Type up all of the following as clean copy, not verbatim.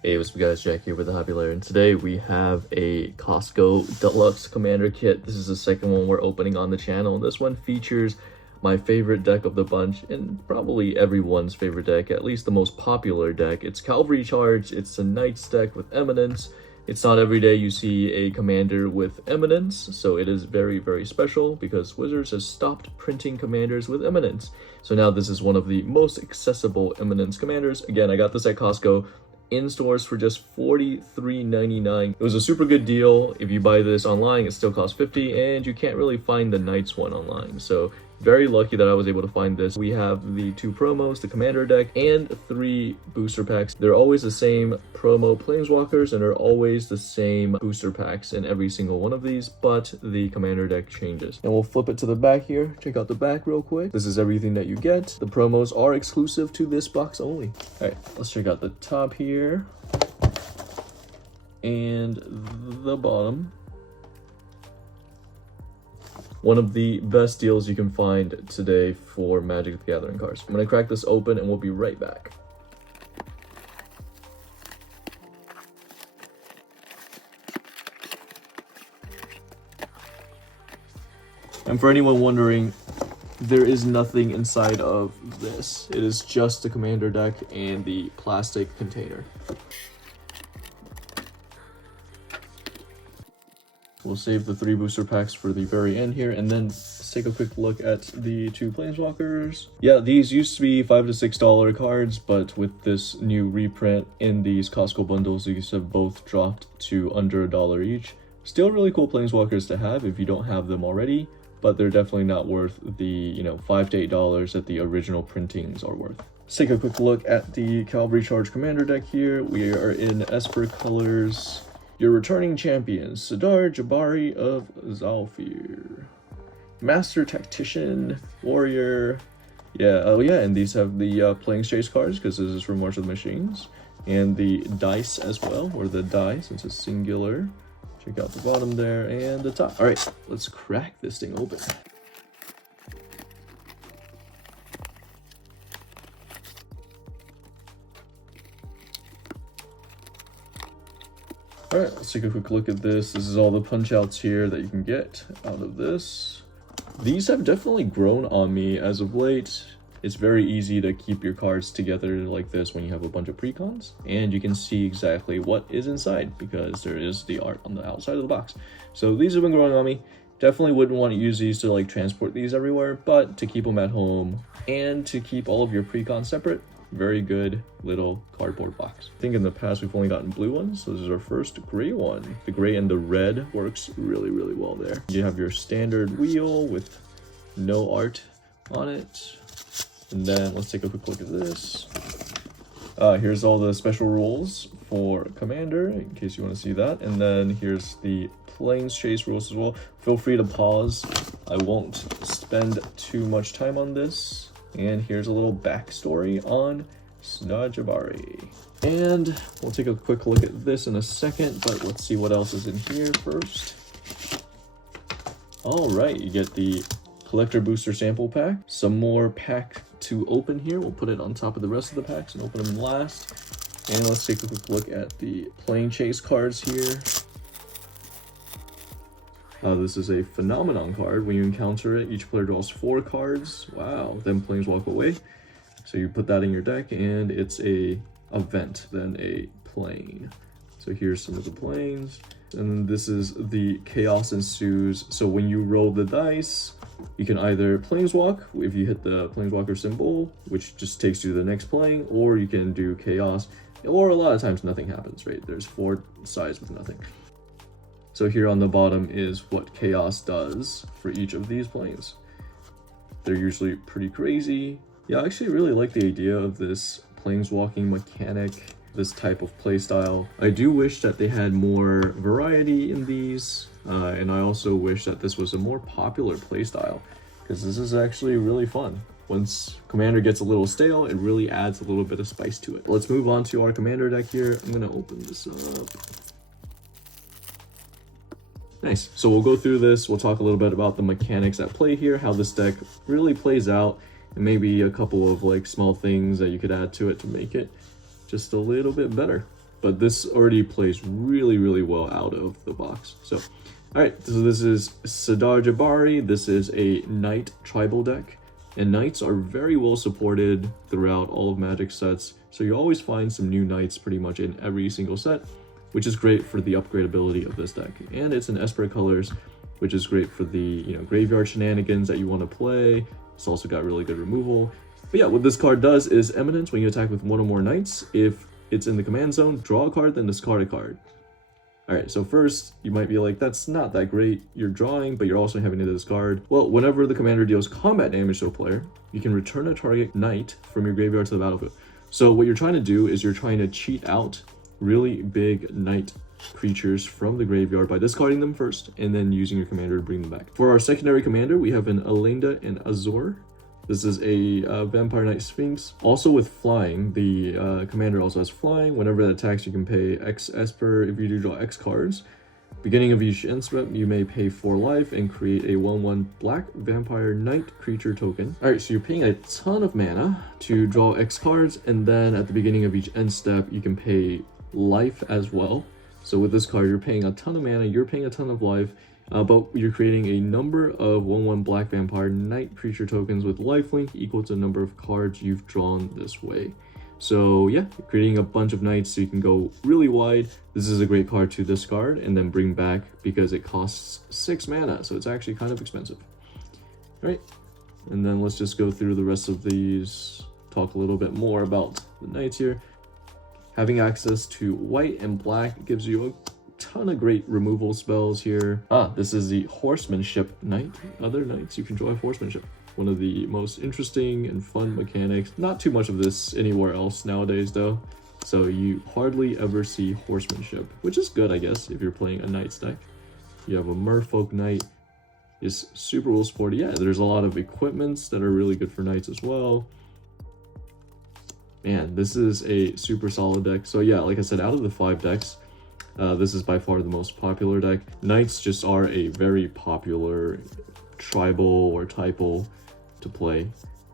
Hey, what's up guys, Jack here with the Hobby Lair, and today we have a Costco Deluxe Commander kit. This is the second one we're opening on the channel. This one features my favorite deck of the bunch, and probably everyone's favorite deck, at least the most popular deck. It's Cavalry Charge. It's a Knights deck with Eminence. It's not every day you see a commander with Eminence, so it is very, very special because Wizards has stopped printing commanders with Eminence. So now this is one of the most accessible Eminence commanders. Again, I got this at Costco in stores for just $43.99. It was a super good deal. If you buy this online, it still costs $50, and you can't really find the Knights one online. So very lucky that I was able to find this. We have the 2 promos, the commander deck, and 3 booster packs. They're always the same promo planeswalkers, and they're always the same booster packs in every single one of these, but the commander deck changes. And we'll flip it to the back here. Check out the back real quick. This is everything that you get. The promos are exclusive to this box only. All right, let's check out the top here and the bottom. One of the best deals you can find today for Magic the Gathering cards. I'm gonna crack this open and we'll be right back. And for anyone wondering, there is nothing inside of this. It is just the commander deck and the plastic container. We'll save the 3 booster packs for the very end here, and then let's take a quick look at the 2 planeswalkers. Yeah, these used to be $5 to $6 cards, but with this new reprint in these Costco bundles, these have both dropped to under $1 each. Still really cool planeswalkers to have if you don't have them already, but they're definitely not worth the, $5 to $8 that the original printings are worth. Let's take a quick look at the Cavalry Charge commander deck here. We are in Esper colors. Your returning champions, Sidar Jabari of Zalfir, Master Tactician, Warrior. And these have the Playing Chase cards because this is from March of the Machines, and the dice as well, or the die since it's singular. Check out the bottom there and the top. All right, let's crack this thing open. All right, let's take a quick look at this. This is all the punch outs here that you can get out of this. These have definitely grown on me as of late. It's very easy to keep your cards together like this when you have a bunch of precons, and you can see exactly what is inside because there is the art on the outside of the box. So these have been growing on me. Definitely wouldn't want to use these to transport these everywhere, but to keep them at home and to keep all of your precons separate, very good little cardboard box. I think in the past we've only gotten blue ones, so this is our first gray one. The gray and the red works really, really well there. You have your standard wheel with no art on it. And then let's take a quick look at this. Here's all the special rules for Commander, in case you want to see that. And then here's the Planes Chase rules as well. Feel free to pause. I won't spend too much time on this. And here's a little backstory on Sidar Jabari. And we'll take a quick look at this in a second, but let's see what else is in here first. All right, you get the Collector Booster Sample Pack. Some more pack to open here. We'll put it on top of the rest of the packs and open them last. And let's take a quick look at the Plane Chase cards here. This is a Phenomenon card. When you encounter it, each player draws 4 cards. Wow, then planes walk away. So you put that in your deck, and it's a event, then a plane. So here's some of the planes. And this is the Chaos Ensues. So when you roll the dice, you can either planeswalk if you hit the planeswalker symbol, which just takes you to the next plane, or you can do chaos, or a lot of times nothing happens, right? There's 4 sides with nothing. So here on the bottom is what chaos does for each of these planes. They're usually pretty crazy. Yeah, I actually really like the idea of this planeswalking mechanic, this type of playstyle. I do wish that they had more variety in these, and I also wish that this was a more popular playstyle, because this is actually really fun. Once Commander gets a little stale, it really adds a little bit of spice to it. Let's move on to our Commander deck here. I'm gonna open this up. Nice. So we'll go through this. We'll talk a little bit about the mechanics at play here, how this deck really plays out, and maybe a couple of like small things that you could add to it to make it just a little bit better. but this already plays really well out of the box. So, all right, so this is Sadar Jabari. This is a Knight tribal deck, and Knights are very well supported throughout all of Magic sets. So you always find some new Knights pretty much in every single set, which is great for the upgradability of this deck. And it's in Esper colors, which is great for the graveyard shenanigans that you want to play. It's also got really good removal. But yeah, what this card does is Eminence. When you attack with one or more Knights, if it's in the command zone, draw a card, then discard a card. Alright, so first, you might be like, that's not that great. You're drawing, but you're also having to discard. Well, whenever the commander deals combat damage to a player, you can return a target Knight from your graveyard to the battlefield. So what you're trying to do is you're trying to cheat out really big Knight creatures from the graveyard by discarding them first, and then using your commander to bring them back. For our secondary commander, we have an Elenda and Azor. This is a Vampire Knight Sphinx. Also with flying, the commander also has flying. Whenever it attacks, you can pay X Esper if you do draw X cards. Beginning of each end step, you may pay 4 life and create a 1/1 black Vampire Knight creature token. Alright, so you're paying a ton of mana to draw X cards, and then at the beginning of each end step, you can pay life as well. So with this card, you're paying a ton of mana, you're paying a ton of life, but you're creating a number of 1/1 black Vampire Knight creature tokens with lifelink equal to the number of cards you've drawn this way. So yeah, creating a bunch of Knights so you can go really wide. This is a great card to discard and then bring back because it costs 6 mana, so it's actually kind of expensive. All right, and then let's just go through the rest of these, talk a little bit more about the Knights here. Having access to white and black gives you a ton of great removal spells here. This is the Horsemanship Knight. Other Knights, you can draw Horsemanship. One of the most interesting and fun mechanics. Not too much of this anywhere else nowadays though. So you hardly ever see Horsemanship, which is good, I guess, if you're playing a Knight's deck. You have a Merfolk Knight. Is super well supported. Yeah, there's a lot of equipments that are really good for Knights as well. Man, this is a super solid deck. So yeah, like I said, out of the 5 decks, this is by far the most popular deck. Knights just are a very popular tribal or typal to play.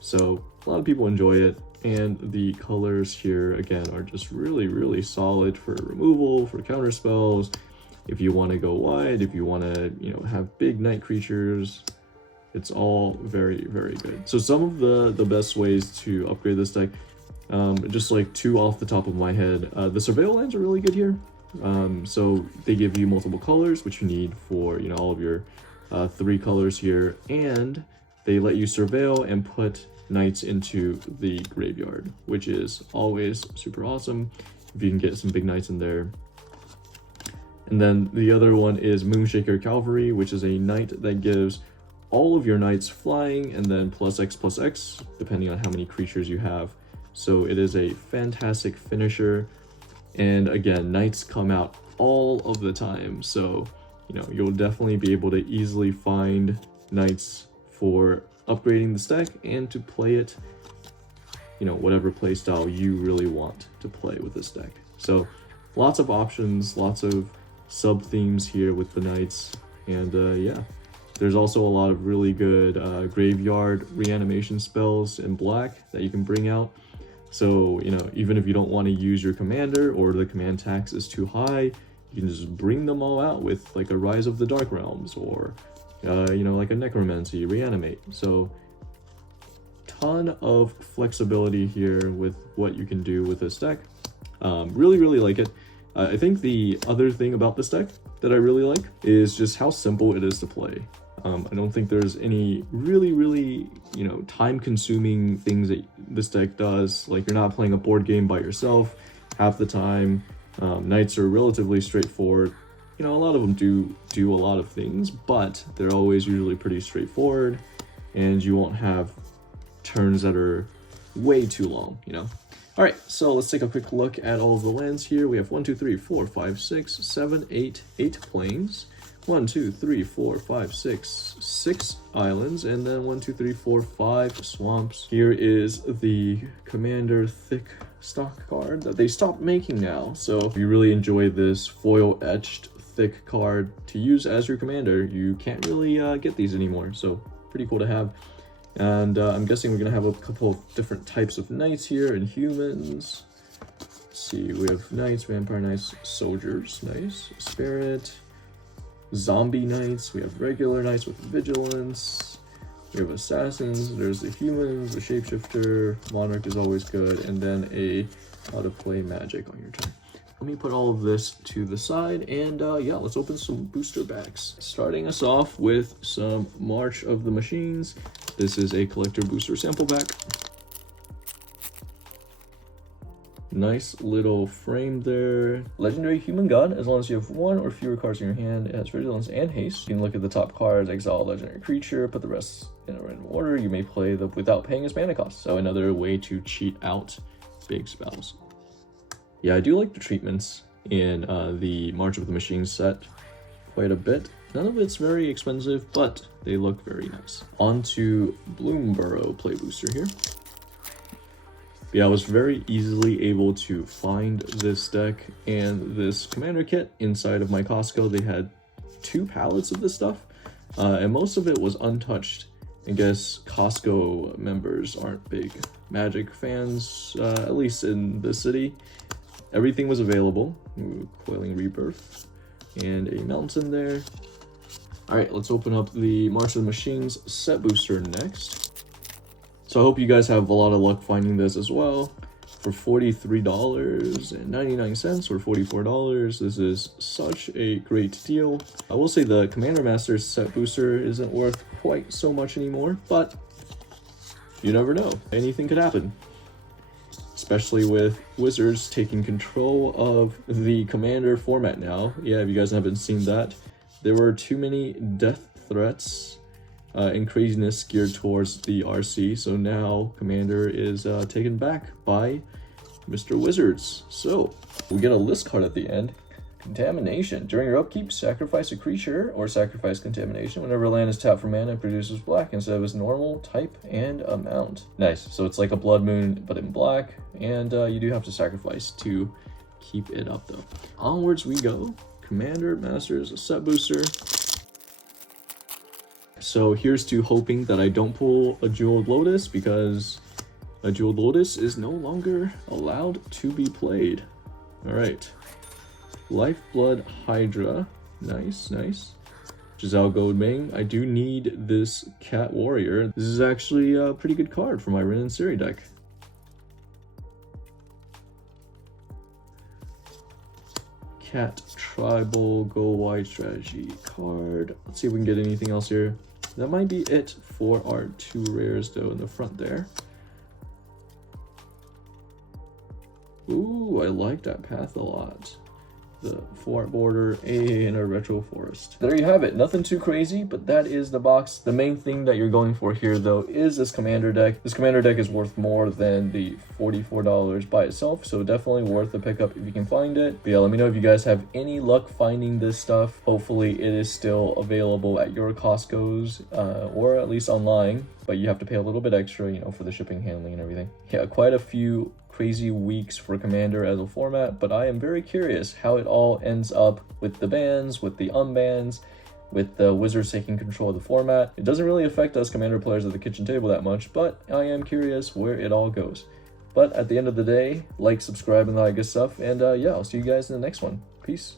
So a lot of people enjoy it. And the colors here, again, are just really solid for removal, for counter spells. If you want to go wide, if you want to, have big Knight creatures, it's all very good. So some of the best ways to upgrade this deck, just like 2 off the top of my head, the Surveil lands are really good here. So they give you multiple colors, which you need for, all of your 3 colors here, and they let you surveil and put Knights into the graveyard, which is always super awesome if you can get some big Knights in there. And then the other one is Moonshaker Cavalry, which is a Knight that gives all of your Knights flying and then +X/+X, depending on how many creatures you have. So it is a fantastic finisher. And again, Knights come out all of the time. So, you'll definitely be able to easily find Knights for upgrading this deck and to play it, whatever playstyle you really want to play with this deck. So lots of options, lots of sub-themes here with the Knights. And yeah, there's also a lot of really good graveyard reanimation spells in black that you can bring out. So, even if you don't want to use your commander or the command tax is too high, you can just bring them all out with like a Rise of the Dark Realms or, like a Necromancy, Reanimate. So, ton of flexibility here with what you can do with this deck. Really like it. I think the other thing about this deck that I really like is just how simple it is to play. I don't think there's any really, time-consuming things that this deck does. Like, you're not playing a board game by yourself half the time. Knights are relatively straightforward. A lot of them do a lot of things, but they're always usually pretty straightforward, and you won't have turns that are way too long, All right, so let's take a quick look at all of the lands here. We have 1, 2, 3, 4, 5, 6, 7, 8 plains. 1, 2, 3, 4, 5, 6 islands, and then 1, 2, 3, 4, 5 swamps. Here is the Commander Thick stock card that they stopped making now. So if you really enjoy this foil etched thick card to use as your commander, you can't really get these anymore. So pretty cool to have. And I'm guessing we're gonna have a couple of different types of Knights here and humans. Let's see, we have knights, vampire knights, soldiers, nice, spirit, zombie knights, we have regular knights with vigilance, we have assassins, there's the humans, the shapeshifter, monarch is always good, and then a how to play magic on your turn. Let me put all of this to the side, and yeah, let's open some booster packs. Starting us off with some March of the Machines. This is a collector booster sample pack. Nice little frame there. Legendary Human God, as long as you have one or fewer cards in your hand, it has vigilance and haste. You can look at the top cards, exile a legendary creature, put the rest in a random order. You may play them without paying its mana cost. So another way to cheat out big spells. Yeah, I do like the treatments in the March of the Machines set quite a bit. None of it's very expensive, but they look very nice. On to Bloomburrow play booster here. Yeah, I was very easily able to find this deck and this commander kit inside of my Costco. They had 2 pallets of this stuff, and most of it was untouched. I guess Costco members aren't big Magic fans, at least in the city. Everything was available. Ooh, Coiling Rebirth and a mountain there. All right, let's open up the March of the Machines set booster next. So I hope you guys have a lot of luck finding this as well. For $43.99 or $44, this is such a great deal. I will say the Commander Masters set booster isn't worth quite so much anymore, but you never know. Anything could happen. Especially with Wizards taking control of the Commander format now. Yeah, if you guys haven't seen that, there were too many death threats and craziness geared towards the RC, so now Commander is taken back by Mr. Wizards. So we get a list card at the end. Contamination. During your upkeep, sacrifice a creature or sacrifice Contamination. Whenever land is tapped for mana, it produces black instead of its normal type and amount. Nice. So it's like a Blood Moon, but in black, and you do have to sacrifice to keep it up though. Onwards we go. Commander Masters, a set booster. So here's to hoping that I don't pull a Jeweled Lotus, because a Jeweled Lotus is no longer allowed to be played. All right. Lifeblood Hydra, nice, nice. Giselle Goldmane, I do need this Cat Warrior. This is actually a pretty good card for my Ren and Siri deck. Cat Tribal Go Wide Strategy card. Let's see if we can get anything else here. That might be it for our 2 rares though in the front there. Ooh, I like that path a lot. The 4-art border and a retro forest. There you have it. Nothing too crazy, but that is the box. The main thing that you're going for here though is this commander deck. This commander deck is worth more than the $44 by itself, so definitely worth the pickup if you can find it. But yeah, let me know if you guys have any luck finding this stuff. Hopefully it is still available at your Costco's or at least online, but you have to pay a little bit extra, you know, for the shipping, handling, and everything. Yeah, quite a few crazy weeks for Commander as a format, but I am very curious how it all ends up with the bans, with the unbans, with the Wizards taking control of the format. It doesn't really affect us Commander players at the kitchen table that much, but I am curious where it all goes. But at the end of the day, like, subscribe, and all that good stuff, and yeah, I'll see you guys in the next one. Peace.